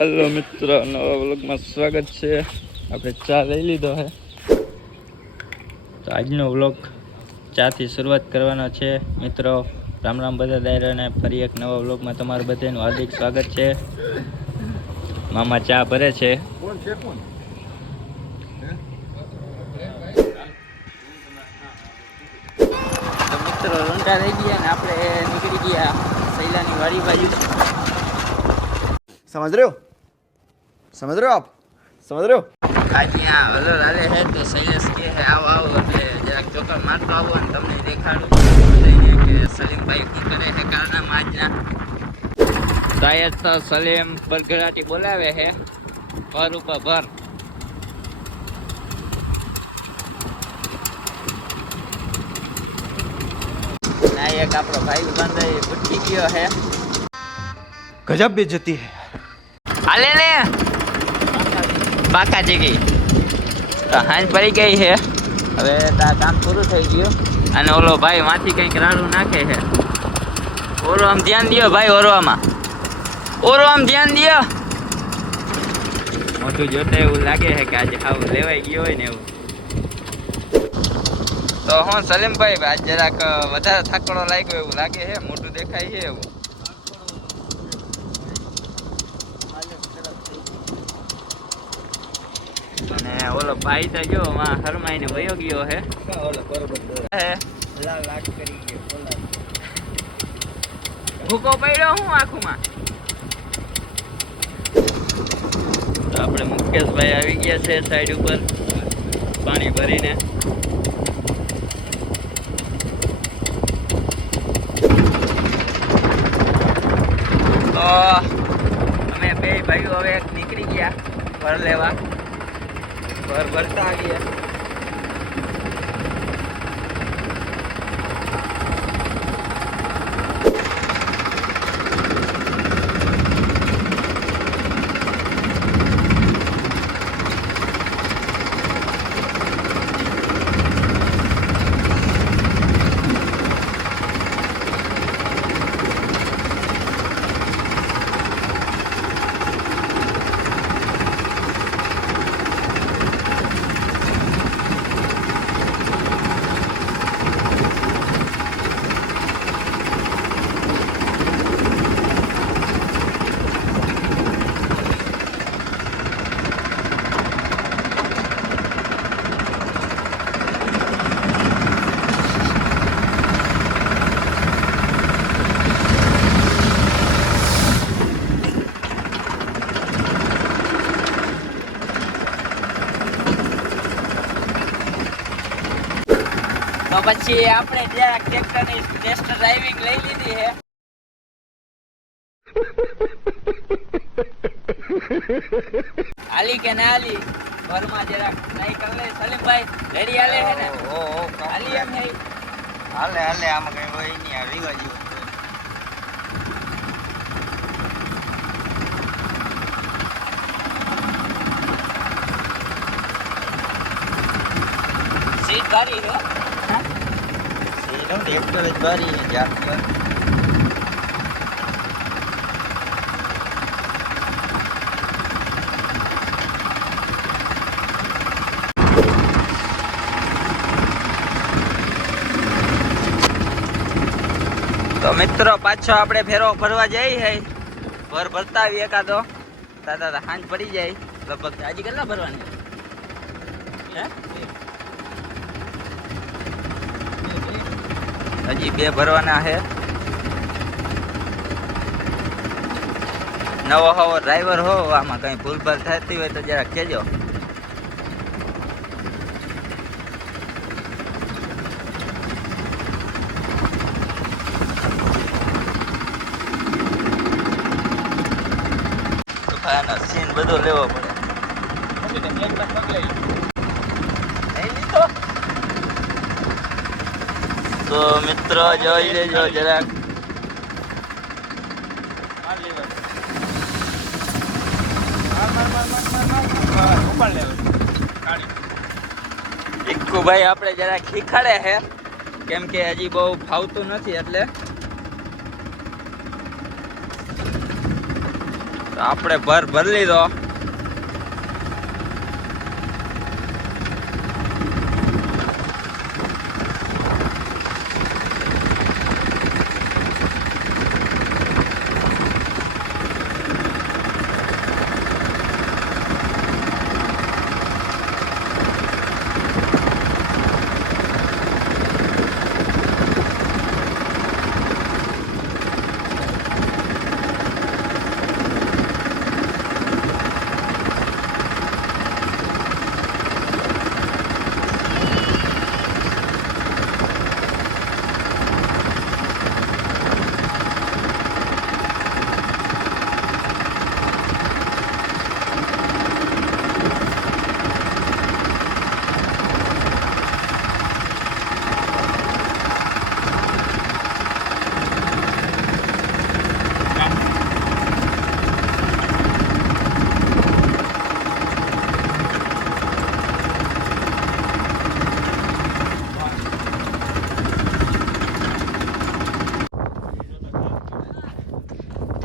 Hello મિત્રો, નવા વ્લોગમાં સ્વાગત છે. આપણે ચા લઈ લીધો છે, તો આજનો વ્લોગ ચાથી શરૂઆત કરવાનો છે. મિત્રો રામ રામ બધા દાયરાને ફરી એક નવા વ્લોગમાં તમારું બધાનું હાર્દિક સ્વાગત છે. મામા ચા ભરે છે. તો મિત્રો રૂંટા રહી ગયા ને આપણે નીકળી ગયા સૈલાની વાડી બાજુ. समझ रहे हो आप समझ रहे हो आज यहाँ हलो हाले है तो शैलेश के है आओ એટલે જરાક ચોકર મારતો આવો અને તમને દેખાડું લઈને કે સલીમભાઈ શું કરે છે કાલના આજના. શાયદ તો સલીમ બરગડાથી બોલાવે છે ભર ઉપર ભર. ના એક આપણો ભાઈ બંધાઈ ઉઠી ગયો છે. गजब बेइज्जती है હાલે ને બાકા જગી હાંજ પડી ગઈ છે. હવે કામ પૂરું થઈ ગયું અને ઓલો ભાઈ માંથી કંઈક રાડું નાખે છે. ઓરો આમ ધ્યાન દો ભાઈ, ઓરો આમ ધ્યાન દો. મોટું જોતા એવું લાગે છે કે આજે હાવ લેવાઈ ગયો હોય ને એવું. તો હું સલીમભાઈ આજ જરાક વધારે થાકડો લાગ્યો એવું લાગે છે, મોટું દેખાય છે એવું. અને ઓલો ભાઈ તો જો હરમાઈને વયો ગયો હે. ભૂકો પડ્યો હું આખુંમાં. તો આપણે મુકેશભાઈ આવી ગયા છે સાઈડ ઉપર પાણી ભરીને. તો અમે બે ભાઈઓ હવે નીકળી ગયા ભર લેવા. ભરતા આવ્યા. તો પછી આપણે જરાક ટ્રેક્ટરની ટેસ્ટ ડ્રાઇવિંગ લઈ લીધી છે. આલી કે ના આલી ઘરમાં જરાક નહીં કર લે. સલીમભાઈ રેડી હાલે છે ને? આલી એમ હે હાલે આમાં કઈ હોય નહીં. આ રીવા જેવું સીટ ભારી હો. ટ્રેક્ટર જ ભારી છે જાત. તો મિત્રો પાછો આપણે ફેરો ફરવા જઈ હે. ભરતા આવી એકાદો દાદા હાંજ પડી જાય લગભગ. હજી કેટલા ભરવાની હે? હજી 2 ભરવાના છે. નવો હવો ડ્રાઈવર હો, આમાં કઈ ભૂલભાલ થતી હોય તો જરાક કહેજો. સીન બધો લેવો પડે. તો મિત્રો જોઈ લેજો જરાક. ભાઈ આપણે જરાક શીખાડે છે કેમ કે હજી બહુ ફાવતું નથી એટલે આપણે ભર લીધો.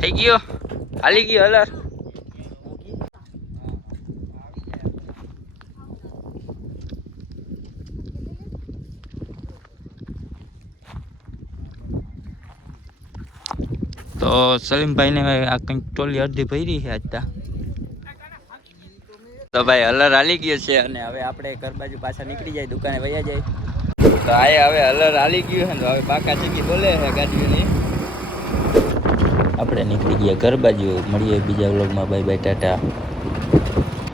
થઈ ગયો, હાલી ગયો હલર. તો સલીમભાઈને આ કંઈક ટોલી અડધી ભરી છે આજતા. તો ભાઈ હલર હાલી ગયો છે અને હવે આપણે ઘર બાજુ પાછા નીકળી જાય, દુકાને વયા જાય. તો આ હવે હલર હાલી ગયું છે ને હવે બાકા ચકી બોલે છે ગાડીઓની. આપણે નીકળી ગયા ઘર બાજુ. મળીએ બીજા વ્લોગમાં. Bye bye, Tata.